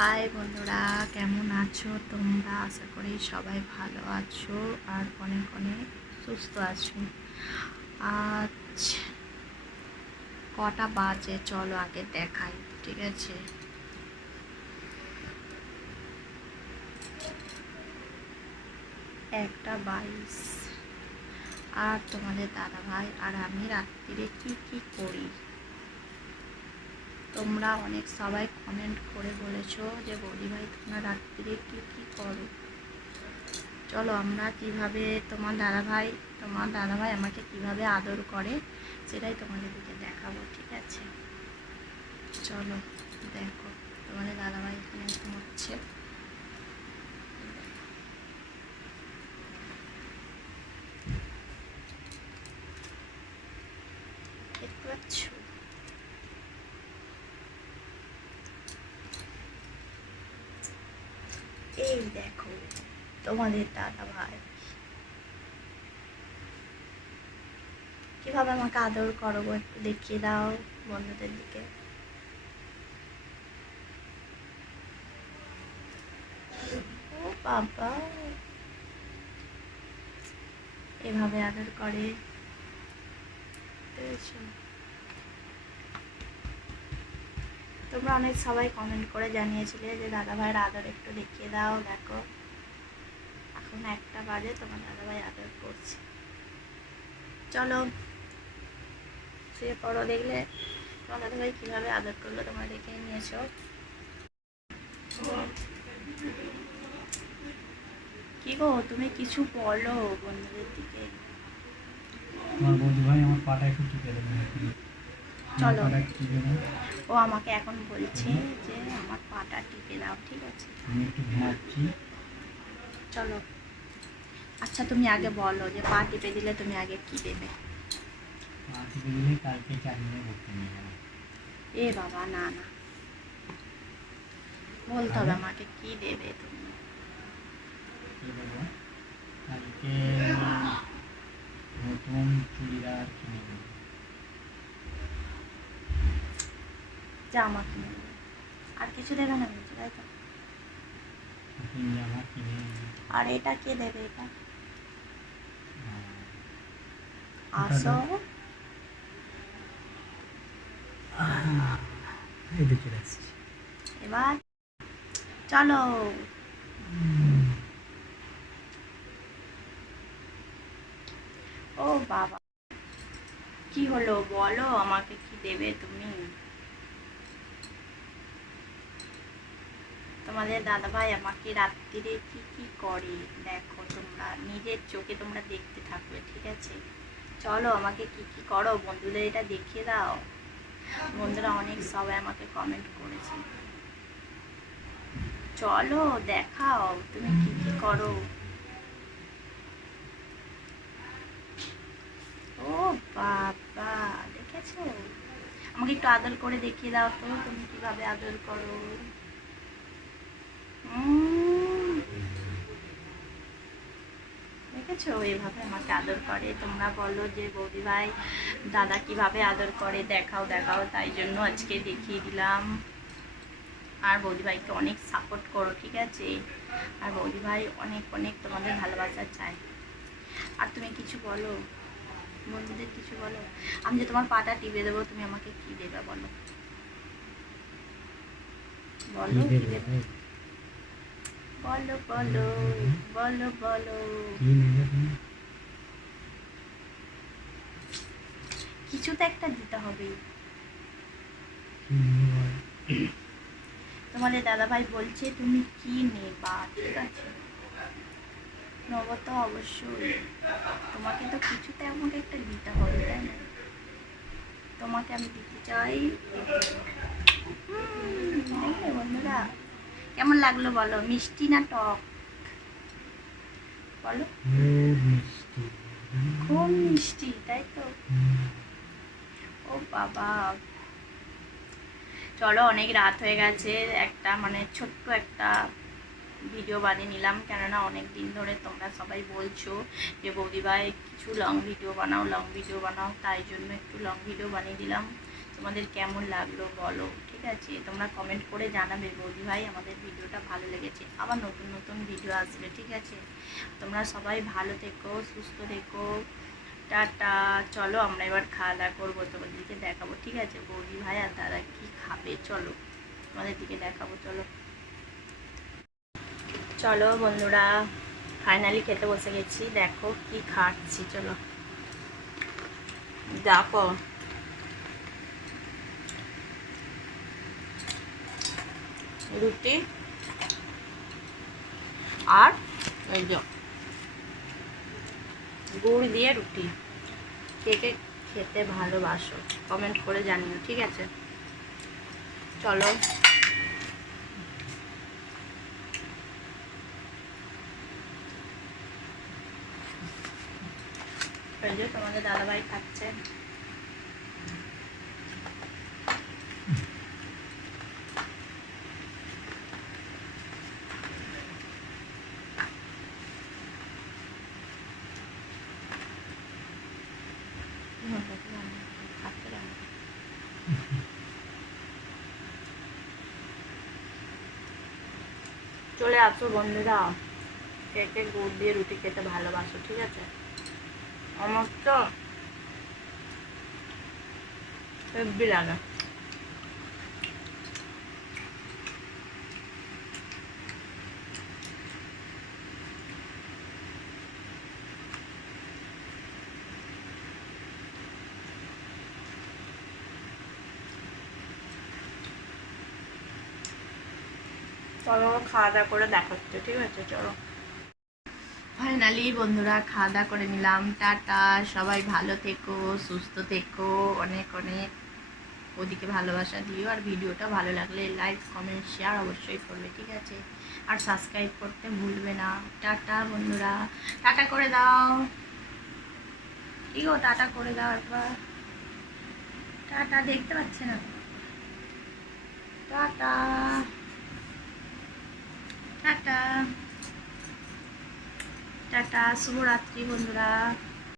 High বন্ধুরা, কেমন আছো তোমরা? আশা করি সবাই ভালো আছো আর অনেক অনেক সুস্থ আছো। আজ কটা বাজে চলো আগে দেখাই, ঠিক আছে? একটা 22। আর তোমাদের দাদাভাই আর আমি রাত্রিরে কি কি করি তোমরা অনেক সবাই কমেন্ট করে বলেছো যে বৌদিভাই তোমরা রাত্রিরে কি কি করো। চলো আমরা কিভাবে তোমার দাদাভাই আমাকে কিভাবে আদর করে সেটাই তোমাদেরকে দেখাবো, ঠিক আছে? চলো দেখো, তোমাদের দাদাভাই এখানে ঘুমোচ্ছে। দেখতে পাচ্ছ? এই দেখো তোমাদের দাদাভাই কিভাবে আমাকে আদর করো, একটু দেখিয়ে দাও বন্ধুদের দিকে। ও বাবা, এভাবে আদর করে, বুঝেছো? তোমরা অনেক সবাই কমেন্ট করে জানিয়েছিলে যে দাদাভাইয়ের আদর একটু দেখিয়ে দাও। দেখো এখন একটা বাজে, তোমার দাদাভাই আদর করছে। চলো শুয়ে পড়ো, দেখলে তোমার দাদাভাই কীভাবে আদর করলো তোমরা দেখে নিয়েছো। কি গো, তুমি কিছু বলো বন্ধুদের দিকে। আমার বন্ধু ভাই আমার পাটা একটু টিপে দেবেন। চলো, ও আমাকে এখন বলছে যে আমার পাটা টিপে দাও, ঠিক আছে? আমি একটু ঘুমাচ্ছি। চলো, আচ্ছা তুমি আগে বলো যে পা টিপে দিলে তুমি আগে কি দেবে? পা টিপে দিলে কালকে চাকরিতে ঘুরতে নিয়ে যাবো। এ বাবা, না না, বলতে হবে আমাকে কি দেবে তুমি। কী দেবো? কালকে নতুন চুড়িদার কিনে দেবো। জামা কিনে দেবে, আর কিছু দেবে না বলছে, তাই তো? নতুন জামা কিনে দেবো। আর এটা কে দেবে? এটা ওটা আসো, এই তো চলে আসছি। এবার চলো। ও বাবা, কি হলো বলো আমাকে, কি দেবে তুমি? তোমাদের দাদাভাই আমাকে রাত্রিরে কি কি করে দেখো, তোমরা নিজের চোখে তোমরা দেখতে থাকবে, ঠিক আছে? চলো আমাকে কি কি করো বন্ধুদের এটা দেখিয়ে দাও। বন্ধুরা অনেক সবাই আমাকে কমেন্ট করেছে, চলো দেখাও তুমি কি কি করো। ও বাবা, দেখেছো? আমাকে একটু আদর করে দেখিয়ে দাও তো, তুমি কিভাবে আদর করো। দেখেছো এইভাবে আমাকে আদর করে। তোমরা বলো যে বৌদি ভাই দাদা কিভাবে আদর করে, দেখাও দেখাও, তাই জন্য আজকে দেখিয়ে দিলাম। আর বৌদি ভাইকে অনেক সাপোর্ট করো, ঠিক আছে? আর বৌদি ভাই অনেক অনেক তোমাদের ভালোবাসা চাই। আর তুমি কিছু বলো বন্ধুদের, কিছু বলো। আমি যে তোমার পাটা টিপে দেবো, তুমি আমাকে কি দেবে বলো, বলো কি দেবে? বলো বলো বলো বলো। কিছু তো একটা দিতে হবে। তোমাদের দাদাভাই বলছে তুমি কি নেবা, ঠিক আছে? নেবো তো অবশ্যই, তোমাকে তো কিছুতে আমাকে একটা দিতে হবে, তাই না? তোমাকে আমি দিতে চাই। দেখলে বন্ধুরা কেমন লাগলো বলো, মিষ্টি না টক বলো? খুব মিষ্টি, তাই তো? ও বাবা, চলো অনেক রাত হয়ে গেছে, একটা মানে ছোট্ট একটা ভিডিও বানিয়ে নিলাম, কেননা অনেক দিন ধরে তোমরা সবাই বলছো যে বৌদিভাই কিছু লং ভিডিও বানাও, তাই জন্য একটু লং ভিডিও বানিয়ে দিলাম। তোমাদের কেমন লাগলো বলো, ঠিক আছে? তোমরা কমেন্ট করে জানাবে বৌদি ভাই আমাদের ভিডিওটা ভালো লেগেছে, আবার নতুন নতুন ভিডিও আসবে, ঠিক আছে? তোমরা সবাই ভালো থেকো, সুস্থ থেকো, টাটা। চলো আমরা এবার খাওয়া দাওয়া করবো, তোমাদেরকে দেখাবো, ঠিক আছে? বৌদি ভাই আর দাদা কি খাবে চলো তোমাদের দিকে দেখাবো। চলো চলো বন্ধুরা, ফাইনালি খেতে বসে গেছি, দেখো কি খাচ্ছি, চলো দেখো। রুটি আর এই যে গুড় দিয়ে রুটি। কে কে খেতে ভালোবাসো কমেন্ট করে জানিও, ঠিক আছে? চলো এই যে তোমাদের দাদাভাই খাচ্ছে। চলে আসো বন্ধুরা, কে কে গুড় দিয়ে রুটি খেতে ভালোবাসো, ঠিক আছে? আমার তো হেব্বি লাগে। চলো খাওয়া দাওয়া করে দেখা হচ্ছে, ঠিক আছে? চলো ফাইনালি বন্ধুরা খাওয়া দাওয়া করে নিলাম, টাটা। সবাই ভালো থেকো, সুস্থ থেকো, অনেক অনেক ওদিকে ভালোবাসা দিও, আর ভিডিওটা ভালো লাগলে লাইক কমেন্ট শেয়ার অবশ্যই করবে, ঠিক আছে? আর সাবস্ক্রাইব করতে ভুলবে না। টাটা বন্ধুরা, টাটা করে দাও, কি গো টাটা করে দাও একবার, টাটা, দেখতে পাচ্ছে না, টাটা টাটা টাটা, শুভরাত্রি বন্ধুরা।